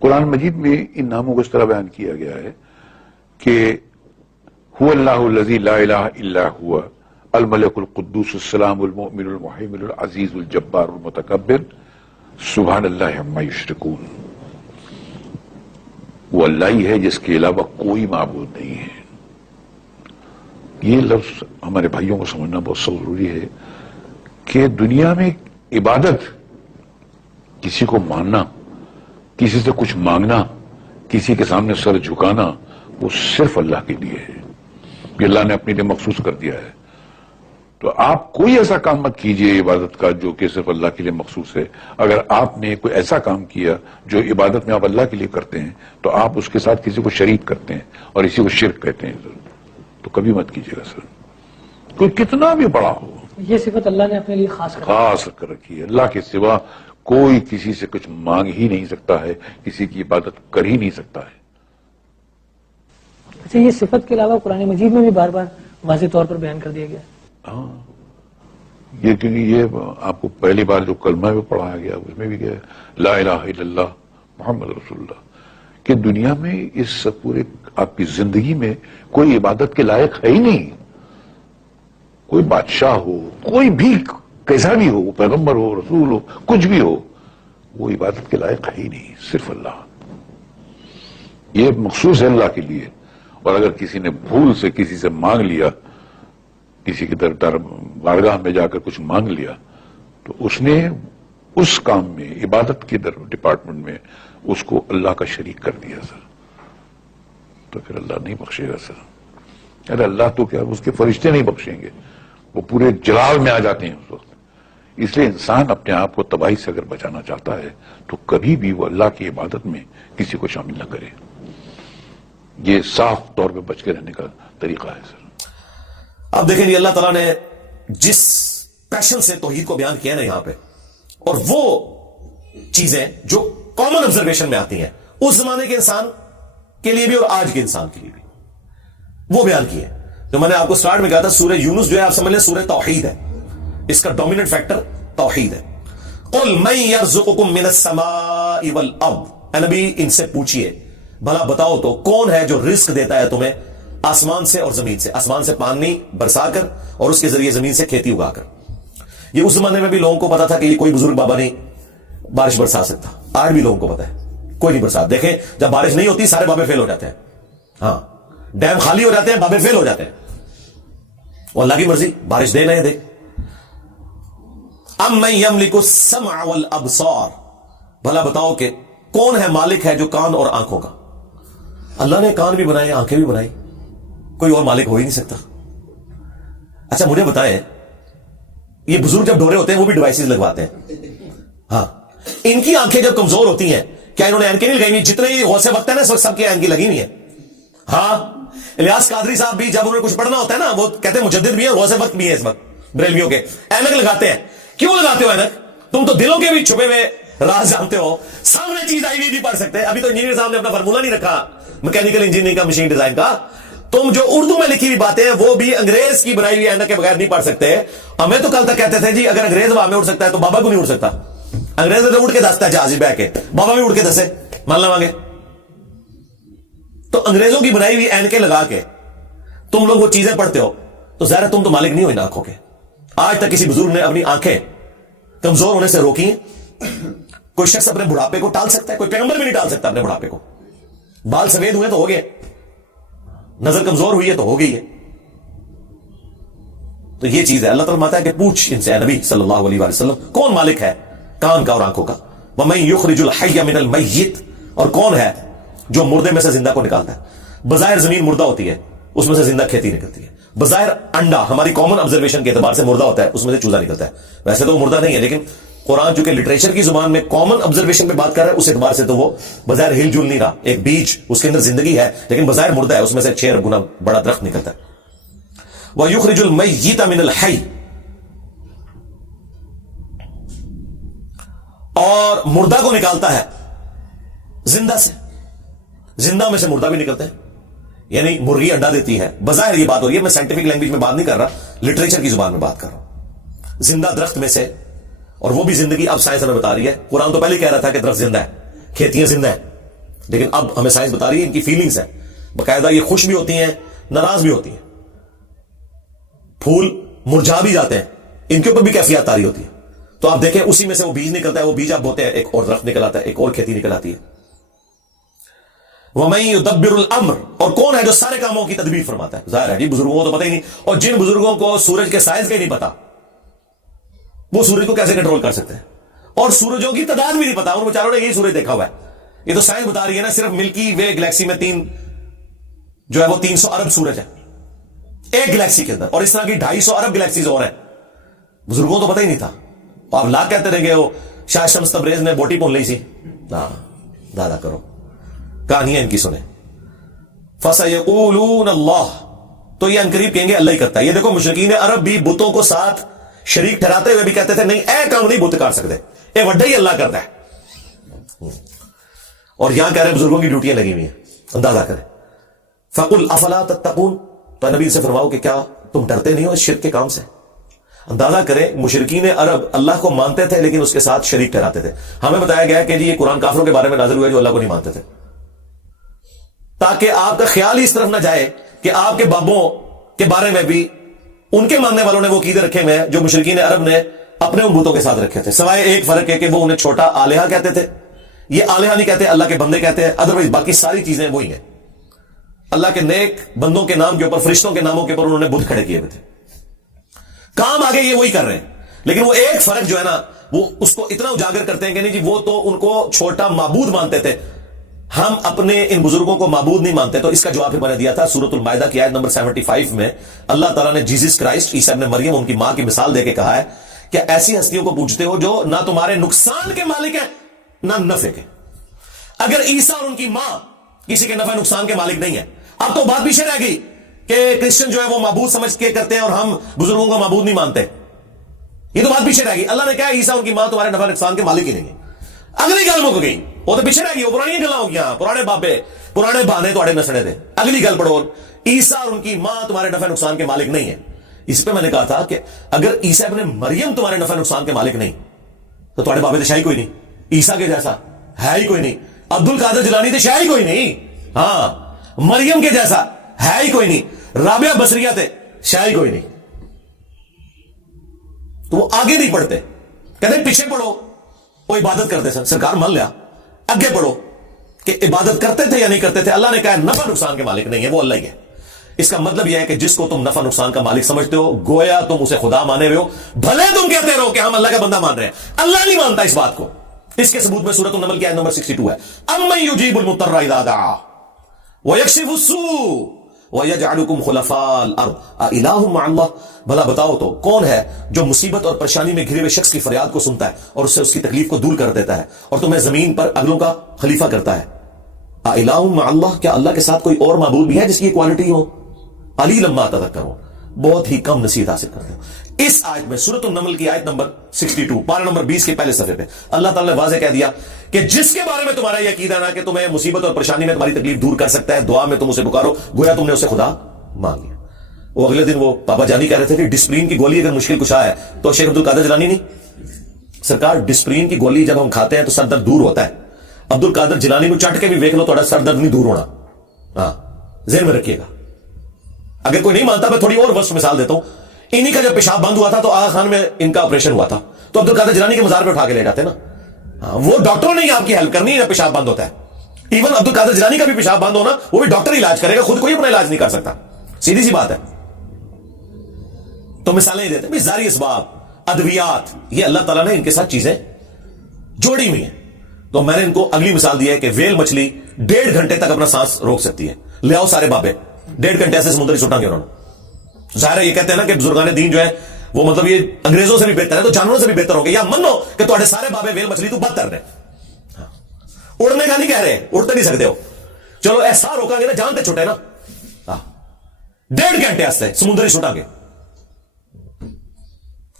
قرآن مجید میں ان ناموں کو اس طرح بیان کیا گیا ہے کہ هو اللہ الذی لا الہ الا هو الملک القدوس السلام المؤمن المحیمن العزیز الجبار المتکبر سبحان اللہ عما یشرکون. وہ اللہ ہی ہے جس کے علاوہ کوئی معبود نہیں ہے. یہ لفظ ہمارے بھائیوں کو سمجھنا بہت ضروری ہے کہ دنیا میں عبادت، کسی کو ماننا، کسی سے کچھ مانگنا، کسی کے سامنے سر جھکانا، وہ صرف اللہ کے لیے ہے. یہ اللہ نے اپنے لیے مخصوص کر دیا ہے. تو آپ کوئی ایسا کام مت کیجئے عبادت کا جو کہ صرف اللہ کے لیے مخصوص ہے. اگر آپ نے کوئی ایسا کام کیا جو عبادت میں آپ اللہ کے لیے کرتے ہیں تو آپ اس کے ساتھ کسی کو شریک کرتے ہیں اور اسی کو شرک کہتے ہیں. تو کبھی مت کیجئے گا سر، کوئی کتنا بھی بڑا ہو. یہ صفت اللہ نے اپنے لیے خاص کر رکھی ہے. اللہ کے سوا کوئی کسی سے کچھ مانگ ہی نہیں سکتا ہے، کسی کی عبادت کر ہی نہیں سکتا ہے. اچھا، یہ صفت کے علاوہ قرآن مجید میں بھی بار بار واضح طور پر بیان کر دیا گیا. ہاں، یہ کیونکہ یہ آپ کو پہلی بار جو کلمہ میں پڑھایا گیا اس میں بھی گیا لا الہ الا اللہ محمد رسول اللہ، کہ دنیا میں اس پورے آپ کی زندگی میں کوئی عبادت کے لائق ہے ہی نہیں. کوئی بادشاہ ہو، کوئی بھی کیسا بھی ہو، پیغمبر ہو، رسول ہو، کچھ بھی ہو، وہ عبادت کے لائق ہے ہی نہیں، صرف اللہ. یہ مخصوص ہے اللہ کے لیے. اور اگر کسی نے بھول سے کسی سے مانگ لیا، کسی کی بارگاہ میں جا کر کچھ مانگ لیا، تو اس نے اس کام میں، عبادت کے ڈپارٹمنٹ میں اس کو اللہ کا شریک کر دیا سر. تو پھر اللہ نہیں بخشے گا سر. ارے اللہ تو کیا، اس کے فرشتے نہیں بخشیں گے، وہ پورے جلال میں آ جاتے ہیں اس وقت. اس لیے انسان اپنے آپ کو تباہی سے اگر بچانا چاہتا ہے تو کبھی بھی وہ اللہ کی عبادت میں کسی کو شامل نہ کرے. یہ صاف طور پہ بچ کے رہنے کا طریقہ ہے سر. اب دیکھیں اللہ تعالیٰ نے جس پیشن سے توحید کو بیان کیا نا یہاں پہ، اور وہ چیزیں جو کامن آبزرویشن میں آتی ہیں اس زمانے کے انسان کے لیے بھی اور آج کے انسان کے لیے بھی، وہ بیان کی ہے. جو میں نے آپ کو سٹارٹ میں کہا تھا، سورہ یونس جو ہے آپ سمجھ لیں سورہ توحید ہے. اس کا ڈومیننٹ فیکٹر توحید ہے. قل من یرزقکم من السماء والارض، اے نبی ان سے پوچھئے بھلا بتاؤ تو کون ہے جو رزق دیتا ہے تمہیں آسمان سے اور زمین سے، آسمان سے پانی برسا کر اور اس کے ذریعے زمین سے کھیتی اگا کر. یہ اس زمانے میں بھی لوگوں کو پتا تھا کہ یہ کوئی بزرگ بابا نہیں بارش برسا سکتا. آج بھی لوگوں کو پتا ہے کوئی نہیں برسا. دیکھیں جب بارش نہیں ہوتی سارے بابے فیل ہو جاتے ہیں. ہاں، ڈیم خالی ہو جاتے ہیں، بابے فیل ہو جاتے ہیں. وہ اللہ کی مرضی، بارش دے نہ دے. امن یملک السمع والابصار، بھلا بتاؤ کہ کون ہے مالک ہے جو کان اور آنکھوں کا. اللہ نے کان بھی بنائے، آنکھیں بھی بنائی، کوئی اور مالک ہو ہی نہیں سکتا. اچھا مجھے بتائیں، یہ بزرگ جب ڈورے ہوتے ہیں وہ بھی ڈیوائسز لگواتے ہیں. ہاں، ان کی آنکھیں جب کمزور ہوتی ہیں، کیا انہوں نے اینکیں نہیں لگائی ہوئی؟ جتنے ہی غوث وقت ہے نا اس وقت سب کی اینکیں لگی ہوئی ہیں. ہاں، الیاس قادری صاحب بھی جب انہیں کچھ پڑھنا ہوتا ہے نا، وہ کہتے ہیں مجدد بھی ہے، غوث وقت بھی ہے اس وقت بریلویوں کے، اینک لگاتے ہیں. کیوں لگاتے ہو اینک؟ تم تو دلوں کے بھی چھپے ہوئے راز جانتے ہو. سامنے چیز آئی ہوئی نہیں پڑھ سکتے. ابھی تو انجینئر صاحب نے اپنا فارمولا نہیں رکھا میکینیکل انجینئرنگ کا، مشین ڈیزائن کا. تم جو اردو میں لکھی ہوئی باتیں ہیں وہ بھی انگریز کی بنائی ہوئی اینک کے بغیر نہیں پڑھ سکتے. ہمیں تو کل تک کہتے تھے جی اگر انگریز ہوا میں اڑ سکتا ہے تو بابا کو نہیں اڑ سکتا. انگریز نے تو اڑ کے دستا ہے جہاز بہ کے، بابا بھی اڑ کے دسے، مان لواں گے. تو انگریزوں کی بنائی ہوئی اینکیں لگا کے تم لوگ وہ چیزیں پڑھتے ہو تو ظاہر ہے تم تو مالک نہیں ہو ان آنکھوں کے. آج تک کسی بزرگ نے اپنی آنکھیں کمزور ہونے سے روکی ہیں؟ کوئی شخص اپنے بڑھاپے کو ٹال سکتا ہے؟ کوئی پیغمبر بھی نہیں ٹال سکتا اپنے بڑھاپے کو. بال سفید ہوئے تو ہو گئے، نظر کمزور ہوئی ہے تو ہو گئی ہے. تو یہ چیز ہے. اللہ تعالیٰ فرماتا ہے کہ پوچھ ان سے اے نبی صلی اللہ علیہ وسلم کون مالک ہے کان کا اور آنکھوں کا. وَمَن يُخْرِجُ الْحَيَّ مِنَ الْمَيِّتِ، اور کون ہے جو مردے میں سے زندہ کو نکالتا ہے. بظاہر زمین مردہ ہوتی ہے، اس میں سے زندہ کھیتی نکلتی ہے. بظاہر انڈا ہماری کامن آبزرویشن کے اعتبار سے مردہ ہوتا ہے، اس میں سے چوزا نکلتا ہے. ویسے تو وہ مردہ نہیں ہے، لیکن قرآن چونکہ لٹریچر کی زبان میں کامن آبزرویشن پہ بات کر رہا ہے، اس اعتبار سے تو وہ بظاہر ہل جل نہیں رہا. ایک بیج اس کے اندر زندگی ہے لیکن بظاہر مردہ ہے، اس میں سے 6 گنا بڑا درخت نکلتا ہے. وَيُخْرِجُ الْمَيِّتَ مِنَ الْحَيِّ، اور مردہ کو نکالتا ہے زندہ سے. زندہ میں سے مردہ بھی نکلتے ہیں. یعنی مرغی انڈا دیتی ہے، بظاہر یہ بات ہو رہی ہے، میں سائنٹیفک لینگویج میں بات نہیں کر رہا، لٹریچر کی زبان میں بات کر رہا ہوں. زندہ درخت میں سے، اور وہ بھی زندگی اب سائنس ہمیں بتا رہی ہے. قرآن تو پہلے کہہ رہا تھا کہ درخت زندہ ہے، کھیتیاں زندہ ہیں، لیکن اب ہمیں سائنس بتا رہی ہے ان کی فیلنگز ہیں، باقاعدہ یہ خوش بھی ہوتی ہیں، ناراض بھی ہوتی ہیں، پھول مرجھا بھی جاتے ہیں، ان کے اوپر بھی کیفیات آ رہی ہوتی ہے. تو آپ دیکھیں اسی میں سے وہ بیج نکلتا ہے، وہ بیج آپ بوتے ہیں، ایک اور درخت نکل آتا ہے، ایک اور کھیتی نکل آتی ہے. وَمَن يُدَبِّرُ الْأَمْرَ، اور کون ہے جو سارے کاموں کی تدبیر فرماتا ہے؟ ظاہر ہے جی بزرگوں کو تو پتہ ہی نہیں، اور جن بزرگوں کو سورج کے سائز کا ہی نہیں پتا، وہ سورج کو کیسے کنٹرول کر سکتے ہیں؟ اور سورجوں کی تعداد بھی نہیں پتا، ان بیچاروں نے یہی سورج دیکھا ہوا ہے. یہ تو سائنس بتا رہی ہے نا، صرف ملکی وے گلیکسی میں 300 ارب سورج ہے ایک گلیکسی کے اندر، اور اس طرح کی 250 ارب گلیکسیز اور ہیں. بزرگوں کو تو پتہ ہی نہیں تھا. آپ لاکھ کہتے رہے کہ وہ شاہ شمس تبریز نے بوٹی پون لی سی. دادا کرو کہانیاں ان کی سنیں. فَسَيَقُولُونَ اللَّهُ، تو یہ انقریب کہیں گے اللہ ہی کرتا ہے. یہ دیکھو مشرکین عرب بھی بتوں کو ساتھ شریک ٹھہراتے ہوئے بھی کہتے تھے نہیں اے کام نہیں بت کر سکتے، اے وڈا ہی اللہ کرتا ہے. اور یہاں کہہ رہے بزرگوں کی ڈیوٹیاں لگی ہوئی ہیں. اندازہ کریں. فَقُلْ أَفَلَا تَتَّقُونَ، تو نبی سے فرماؤ کہ کیا تم ڈرتے نہیں ہو اس شرک کے کام سے؟ اندازہ کریں مشرکین عرب اللہ کو مانتے تھے لیکن اس کے ساتھ شریک ٹھہراتے تھے. ہمیں بتایا گیا کہ جی یہ قرآن کافروں کے بارے میں نازل ہوا ہے جو اللہ کو نہیں مانتے تھے، تاکہ آپ کا خیال ہی اس طرف نہ جائے کہ آپ کے بابوں کے بارے میں بھی ان کے ماننے والوں نے وہ عقیدے رکھے ہوئے ہیں جو مشرکین عرب نے اپنے ان بتوں کے ساتھ رکھے تھے. سوائے ایک فرق ہے کہ وہ انہیں چھوٹا آلیہ کہتے تھے، یہ آلیہ نہیں کہتے، اللہ کے بندے کہتے ہیں. ادروائز باقی ساری چیزیں وہی ہیں. اللہ کے نیک بندوں کے نام کے اوپر، فرشتوں کے ناموں کے اوپر انہوں نے بت کھڑے کیے ہوئے تھے. کام آگے یہ وہی کر رہے ہیں، لیکن وہ ایک فرق جو ہے نا وہ اس کو اتنا اجاگر کرتے ہیں کہ نہیں جی وہ تو ان کو چھوٹا معبود مانتے تھے، ہم اپنے ان بزرگوں کو معبود نہیں مانتے. تو اس کا جواب پھر میں نے دیا تھا سورۃ المائدہ کی آیت نمبر 75 میں. اللہ تعالیٰ نے جیزس کرائسٹ عیسیٰ ابن مریم ان کی ماں کی مثال دے کے کہا ہے کہ ایسی ہستیوں کو پوچھتے ہو جو نہ تمہارے نقصان کے مالک ہیں نہ نفع کے. اگر عیسیٰ اور ان کی ماں کسی کے نفع نقصان کے مالک نہیں ہے، اب تو بات پیچھے رہ گئی کہ کرسچن جو ہے وہ معبود سمجھ کے کرتے ہیں اور ہم بزرگوں کو معبود نہیں مانتے. یہ تو بات پیچھے رہ گئی. اللہ نے کہا عیسیٰ ان کی ماں تمہارے نفع نقصان کے مالک ہی نہیں ہے. اگلی گل مک گئی، وہ تو پیچھے رہ گئی، وہ پرانی گلاں ہو گیا، پرانے بابے پرانے بہانے تھوڑے نسڑے تھے. اگلی گل پڑھو، عیسیٰ اور ان کی ماں تمہارے نفع نقصان کے مالک نہیں ہے. اس پہ میں نے کہا تھا کہ اگر عیسیٰ ابن مریم تمہارے نفع نقصان کے مالک نہیں تو تمہارے بابے تو شاہی کوئی نہیں، عیسیٰ کے جیسا ہے ہی کوئی نہیں، عبد القادر جیلانی تو شاہی کوئی نہیں، ہاں مریم کے جیسا ہے ہی کوئی نہیں، رابعہ بصریہ تھے شاہی کوئی نہیں. تو وہ آگے نہیں پڑھتے، کہتے پیچھے پڑھو وہ عبادت کرتے سن. سرکار مان لیا، آگے پڑھو کہ عبادت کرتے تھے یا نہیں کرتے تھے. اللہ نے کہا نفع نقصان کے مالک نہیں ہے، وہ اللہ ہی ہے. اس کا مطلب یہ ہے کہ جس کو تم نفع نقصان کا مالک سمجھتے ہو گویا تم اسے خدا مانے ہوئے ہو، بھلے تم کہتے رہو کہ ہم اللہ کا بندہ مان رہے ہیں، اللہ نہیں مانتا اس بات کو. اس کے ثبوت میں سورۃ النمل کی آیت نمبر 62 ہے. امن یجیب المضطر اذا دعا ویکشف السوء وَيَجْعَلُكُمْ خُلَفَاءَ الْأَرْضِ أَإِلَٰهٌ مَّعَ اللَّهِ، بھلا بتاؤ تو کون ہے جو مصیبت اور پریشانی میں گھرے ہوئے شخص کی فریاد کو سنتا ہے اور اس سے اس کی تکلیف کو دور کر دیتا ہے اور تمہیں زمین پر اگلوں کا خلیفہ کرتا ہے. أَإِلَٰهٌ مَّعَ اللَّهِ، کیا اللہ کے ساتھ کوئی اور معبود بھی ہے جس کی یہ کوالٹی ہو؟ قَلِيلًا مَّا تَذَكَّرُونَ، بہت ہی کم نصیحت حاصل کرتے ہو. اس آیت میں سورۃ النمل کی آیت نمبر 62 پارہ نمبر 20 کے پہلے صفحے پہ اللہ تعالیٰ نے واضح کہہ دیا کہ جس کے بارے میں تمہارا یہ عقیدہ نا کہ تمہیں مصیبت اور پریشانی میں تمہاری تکلیف دور کر سکتا ہے، دعا میں تم اسے پکارو گویا تم نے اسے خدا مان لیا. وہ اگلے دن وہ بابا جانی کہہ رہے تھے کہ ڈسپلین کی گولی اگر مشکل کشا ہے تو شیخ عبد القادر جیلانی نہیں. سرکار ڈسپلین کی گولی جب ہم کھاتے ہیں تو سر درد دور ہوتا ہے. عبد القادر جیلانی کو چٹ کے بھی دیکھ لو تھوڑا سر درد نہیں دور ہونا. ہاں ذہن میں رکھیے گا. اگر کوئی نہیں مانتا میں تھوڑی اور وسط مثال دیتا ہوں. انہی کا جب پیشاب بند ہوا تھا تو آغا خان میں ان کا آپریشن ہوا تھا تو عبد القادر جیلانی کے مزار پہ اٹھا کے لے جاتے نا. وہ ڈاکٹروں نے آپ کی ہیلپ کرنی ہے جب پیشاب بند ہوتا ہے. ایون عبد القادر جیلانی کا بھی پیشاب بند ہونا وہ بھی ڈاکٹر علاج کرے گا، خود کوئی اپنا علاج نہیں کر سکتا. سیدھی سی بات ہے. تو مثالیں ہی دیتے ہیں ظاہری اسباب، ادویات، یہ اللہ تعالیٰ نے ان کے ساتھ چیزیں جوڑی ہوئی ہیں. تو میں نے ان کو اگلی مثال دی ہے کہ ویل مچھلی 1.5 گھنٹے تک اپنا سانس روک سکتی ہے. لے آؤ سارے بابے 1.5 گھنٹے ایسے سمندر سٹیں گے انہوں نے. ظاہر ہے یہ کہتے ہیں نا کہ بزرگان دین جو ہے وہ مطلب یہ انگریزوں سے بھی بہتر ہے تو جانوروں سے بھی بہتر ہو گئے، یا منو کہ تھوڑے سارے بابے ویل مچھلی تو بدتر رہے. اڑنے کا نہیں کہہ رہے، اڑتے نہیں سکتے ہو، چلو ایسا روکا گے نا جانتے چھوٹے نا. 1.5 گھنٹے ایسے سمندری چھٹا گے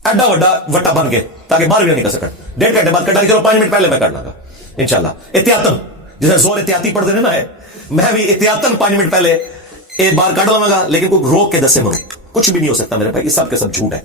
ایڈا وڈا وٹا بن کے تاکہ باہر بھی نہیں کر سکے. 1.5 گھنٹے بعد کٹا گے، چلو 5 منٹ پہلے میں کر لوں گا انشاءاللہ احتیاطن. جسے زور احتیاطی پڑھ دینے نا ہے، میں بھی احتیاطن 5 منٹ پہلے ایک بار کٹ لوں گا، لیکن کوئی روک کے دسے مروں کچھ بھی نہیں ہو سکتا میرے بھائی. یہ سب کے سب جھوٹ ہے.